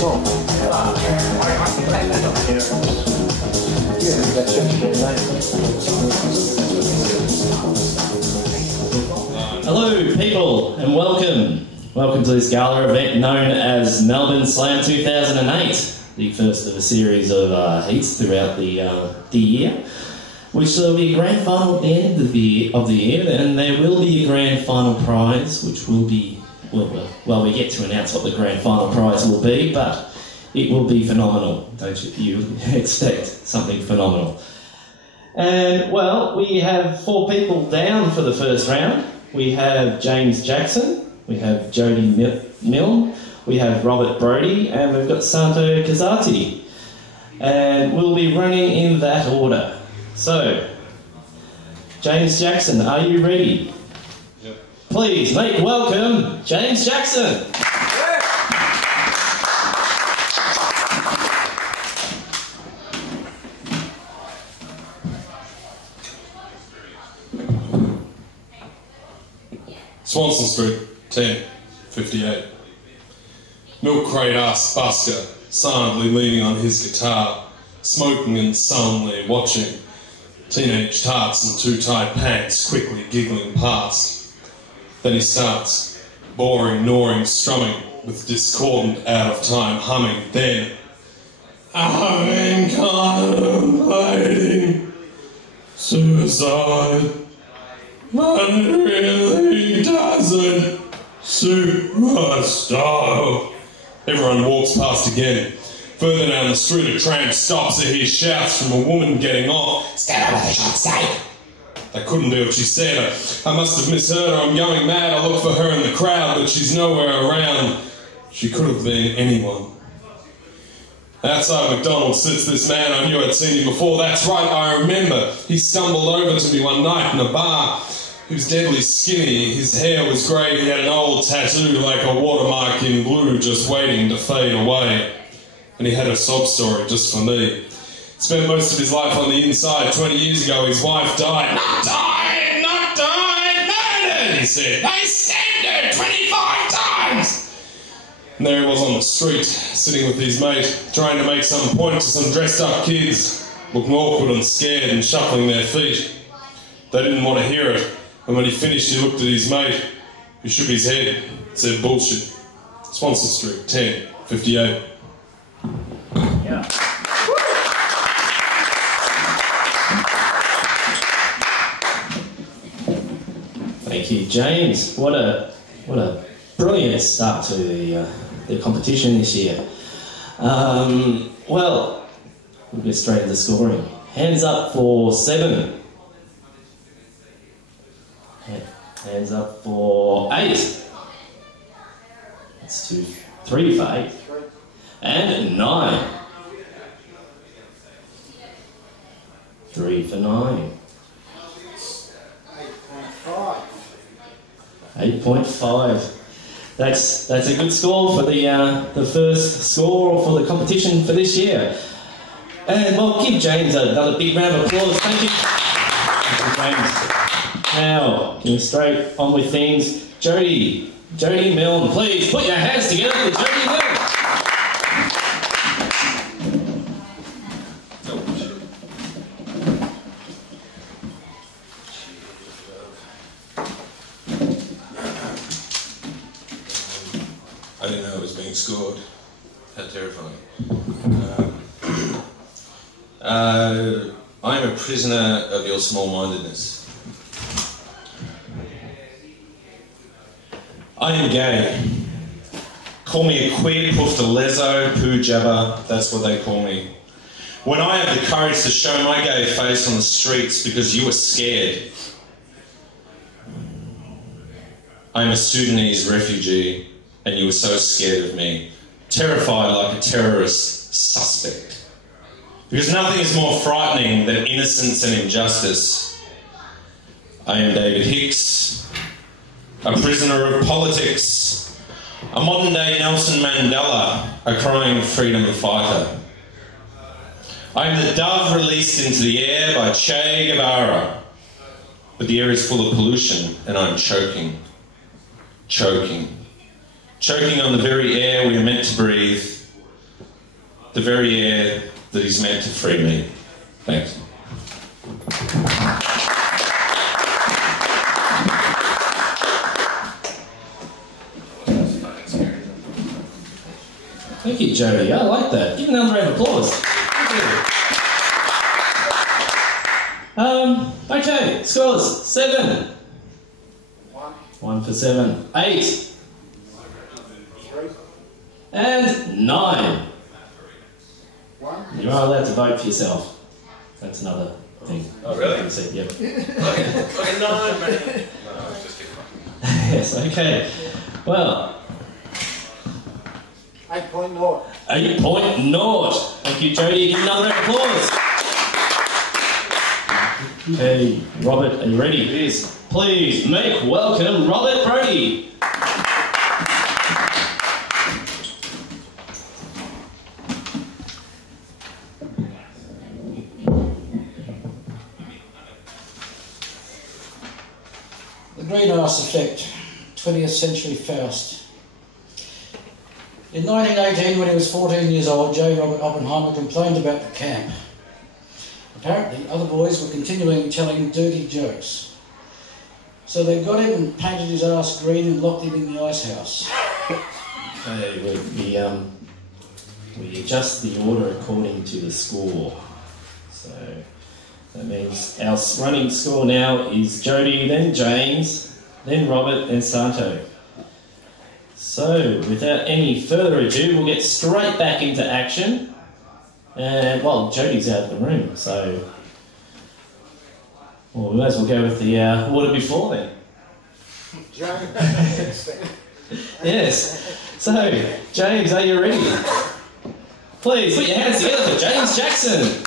song. Hello people and welcome. Welcome to this gala event known as Melbourne Slam 2008, the first of a series of heats throughout the year, which will be a grand final at the end of the year, and there will be a grand final prize, which will be, well, we get to announce what the grand final prize will be, but it will be phenomenal. Don't you expect something phenomenal. And, well, we have 4 people down for the first round. We have James Jackson, we have Jodie Milne, we have Robert Brody, and we've got Santo Casati. And we'll be running in that order. So, James Jackson, are you ready? Yep. Please make welcome James Jackson. Swanson Street, 10:58. Milk crate ass busker, silently leaning on his guitar, smoking and sullenly watching teenage tarts in too tight pants quickly giggling past. Then he starts, boring, gnawing, strumming with discordant, out of time humming. Then, I've been contemplating suicide, but it really doesn't suit my style. Everyone walks past again. Further down the street, a tramp stops to hear shouts from a woman getting off. Stand up, for God's sake! They couldn't do what she said. I must have misheard her. I'm going mad. I look for her in the crowd, but she's nowhere around. She could have been anyone. Outside McDonald's sits this man. I knew I'd seen him before. That's right, I remember. He stumbled over to me one night in a bar. He was deadly skinny, his hair was grey, he had an old tattoo like a watermark in blue just waiting to fade away. And he had a sob story just for me. Spent most of his life on the inside. 20 years ago his wife died. Not died, murdered, he said. They stabbed her 25 times! And there he was on the street, sitting with his mate, trying to make some point to some dressed up kids, looking awkward and scared and shuffling their feet. They didn't want to hear it. And when he finished, he looked at his mate, who shook his head, said, bullshit. Swanson Street, 10:58. Yeah. Thank you, James. What a brilliant start to the competition this year. Well, we'll get straight into scoring. Hands up for 7. Hands up for 8. That's 2, 3 for 8. And 9. 3 for 9. 8.5. That's a good score for the first score for the competition for this year. And well, give James another big round of applause. Thank you. Thank you, James. Now, getting straight on with things, Jodie Milne, please put your hands together for Jodie Milne. I didn't know it was being scored. How terrifying. I am a prisoner of your small-mindedness. I am gay. Call me a queer, puffed a leso, poo jabber, that's what they call me. When I have the courage to show my gay face on the streets because you were scared. I am a Sudanese refugee and you were so scared of me, terrified like a terrorist suspect. Because nothing is more frightening than innocence and injustice. I am David Hicks, a prisoner of politics, a modern-day Nelson Mandela, a crying freedom fighter. I am the dove released into the air by Che Guevara, but the air is full of pollution and I'm choking. Choking on the very air we are meant to breathe, the very air that is meant to free me. Thanks. Thank you, Jodie. I like that. Give another round of applause. Thank you. Okay, scores 7. 1 for 7. 8. 3. And 9. You are allowed to vote for yourself. That's another thing. Oh, really? Yep. Okay, 9, man. No, I was just kidding. Yes, okay. Well. 8.0. 8.0. Thank you, Jodie. Give another round of applause. Okay, Robert, are you ready? Yes. Please make welcome Robert Brody. The Greenhouse Effect, 20th Century Faust. In 1918, when he was 14 years old, J. Robert Oppenheimer complained about the camp. Apparently, other boys were continually telling dirty jokes. So they got him and painted his ass green and locked him in the ice house. Okay, we adjust the order according to the score. So that means our running score now is Jodie, then James, then Robert, then Santo. So, without any further ado, we'll get straight back into action. And, well, Jodie's out of the room, so... Well, we might as well go with the order before then. Yes. So, James, are you ready? Please, put your hands together for James Jackson.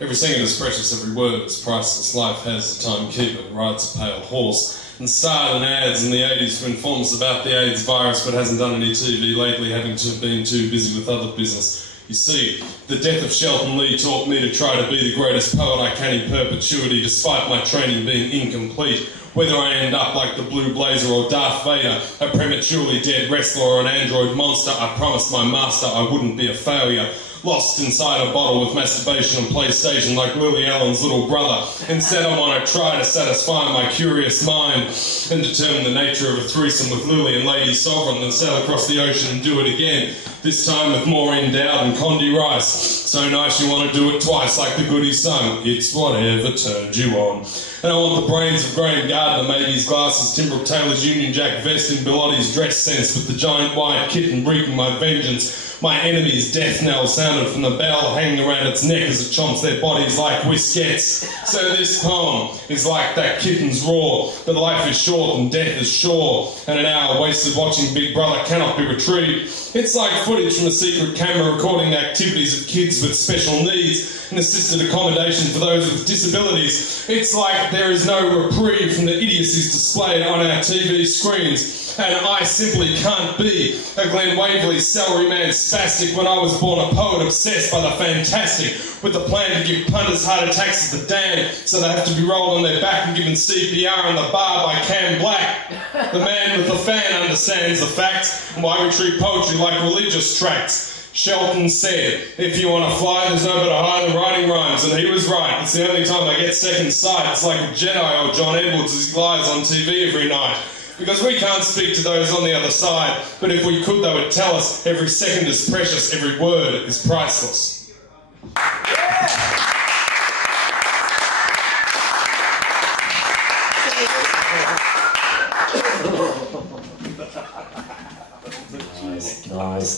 Every second is precious, every word is priceless. Life has a timekeeper, rides a pale horse, and starred in ads in the 80s to inform us about the AIDS virus, but hasn't done any TV lately, having been too busy with other business. You see, the death of Shelton Lee taught me to try to be the greatest poet I can in perpetuity, despite my training being incomplete. Whether I end up like the Blue Blazer or Darth Vader, a prematurely dead wrestler or an android monster, I promised my master I wouldn't be a failure. Lost inside a bottle with masturbation and PlayStation like Lily Allen's little brother. Instead I want to try to satisfy my curious mind and determine the nature of a threesome with Lily and Lady Sovereign, then sail across the ocean and do it again. This time with Maureen Dowd and Condi Rice. So nice you want to do it twice like the goody sung. It's whatever turned you on. And I want the brains of Graham Gardner, Maggie's glasses, Tim Brooke Taylor's Union Jack vest, and Bilotti's dress sense with the giant white kitten wreaking my vengeance. My enemy's death knell sounded from the bell hanging around its neck as it chomps their bodies like whiskets. So this poem is like that kitten's roar, but life is short and death is sure, and an hour wasted watching Big Brother cannot be retrieved. It's like footage from a secret camera recording the activities of kids with special needs and assisted accommodation for those with disabilities. It's like there is no reprieve from the idiocies displayed on our TV screens. And I simply can't be a Glenn Waverley salaryman spastic when I was born a poet obsessed by the fantastic, with the plan to give punters heart attacks at the dam so they have to be rolled on their back and given CPR in the bar by Cam Black. The man with the fan understands the facts and why we treat poetry like religious tracts. Shelton said, if you want to fly, there's no better high than writing rhymes, and he was right. It's the only time I get second sight. It's like a Jedi or John Edwards as he lies on TV every night. Because we can't speak to those on the other side, but if we could, they would tell us every second is precious, every word is priceless.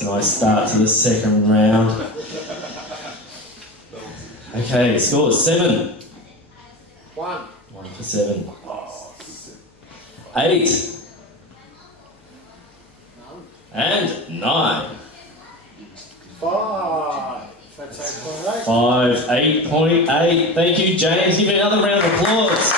Nice start to the second round. Okay, score is 7. 1. 1 for 7. 8. And 9. 5. That's 8.8. 5, 8.8. Thank you, James. Give me another round of applause.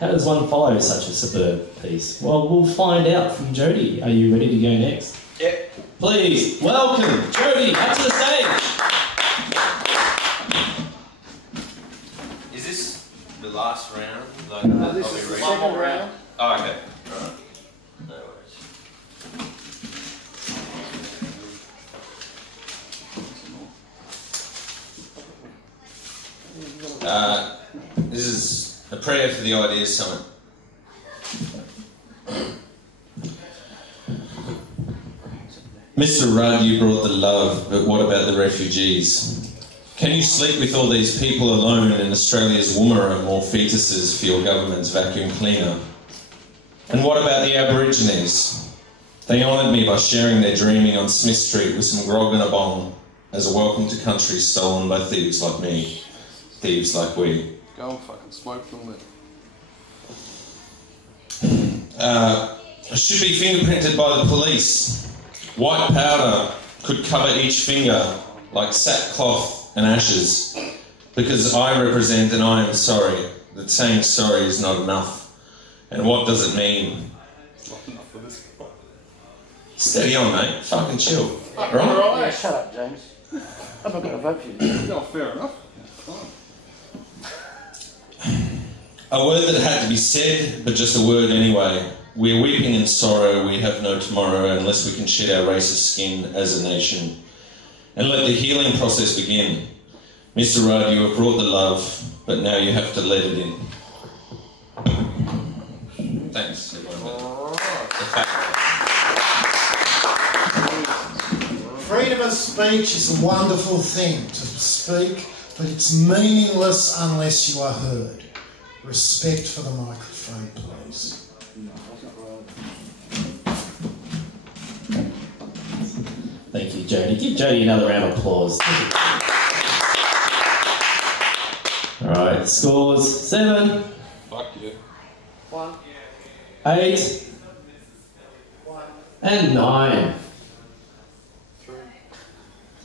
How does one follow such a superb piece? Well, we'll find out from Jodie. Are you ready to go next? Yep. Please welcome Jodie up to the stage. last round? Like, This is the second round. Oh, okay. Alright. No worries. This is a prayer for the Ideas Summit. Mr. Rudd, you brought the love, but what about the refugees? Can you sleep with all these people alone in Australia's Woomera, more fetuses for your government's vacuum cleaner? And what about the Aborigines? They honoured me by sharing their dreaming on Smith Street with some grog and a bong as a welcome to country stolen by thieves like me, thieves like we. Go and fucking smoke from it. Should be fingerprinted by the police. White powder could cover each finger like sackcloth and ashes, because I represent and I am sorry. That saying sorry is not enough. And what does it mean? Steady on, mate. Fucking chill. Right? Yeah, shut up, James. I'm not going to vote for you. No, fair enough. A word that had to be said, but just a word anyway. We're weeping in sorrow, we have no tomorrow unless we can shed our racist skin as a nation. And let the healing process begin. Mr. Rudd, you have brought the love, but now you have to let it in. Thanks, everyone. Freedom of speech is a wonderful thing to speak, but it's meaningless unless you are heard. Respect for the microphone, please. Thank you, Jodie. Give Jodie another round of applause. Alright, scores 7. Fuck you. 1. 8. 1. And 9. 3.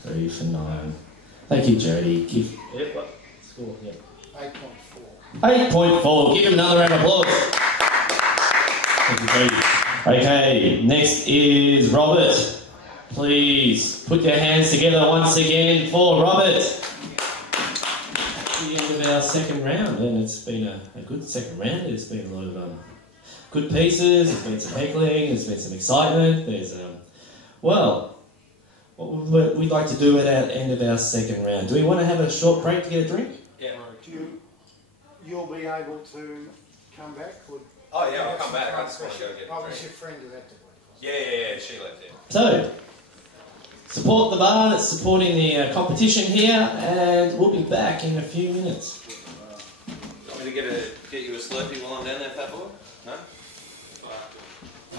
3 for 9. Thank you, Jodie. Give what score? Yeah. 8.4. 8.4. Give him another round of applause. Thank you, Jodie. Okay, next is Robert. Please put your hands together once again for Robert. The end of our second round, and it's been a good second round. There's been a lot of good pieces. There's been some heckling. There's been some excitement. There's well, what we'd like to do at the end of our second round. Do we want to have a short break to get a drink? Yeah. You'll be able to come back? Or Oh, yeah, I'll come back. I'll just go get a was drink. your friend who had to wait? Yeah, she left it. So, support the bar that's supporting the competition here, and we'll be back in a few minutes. Want me to get you a Slurpee while I'm down there, fat boy? No?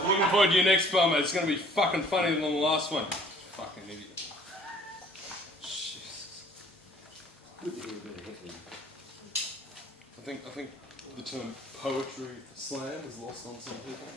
I'm looking forward to your next bummer. It's going to be fucking funnier than the last one. Fucking idiot. Jesus. I think the term poetry slam is lost on some people.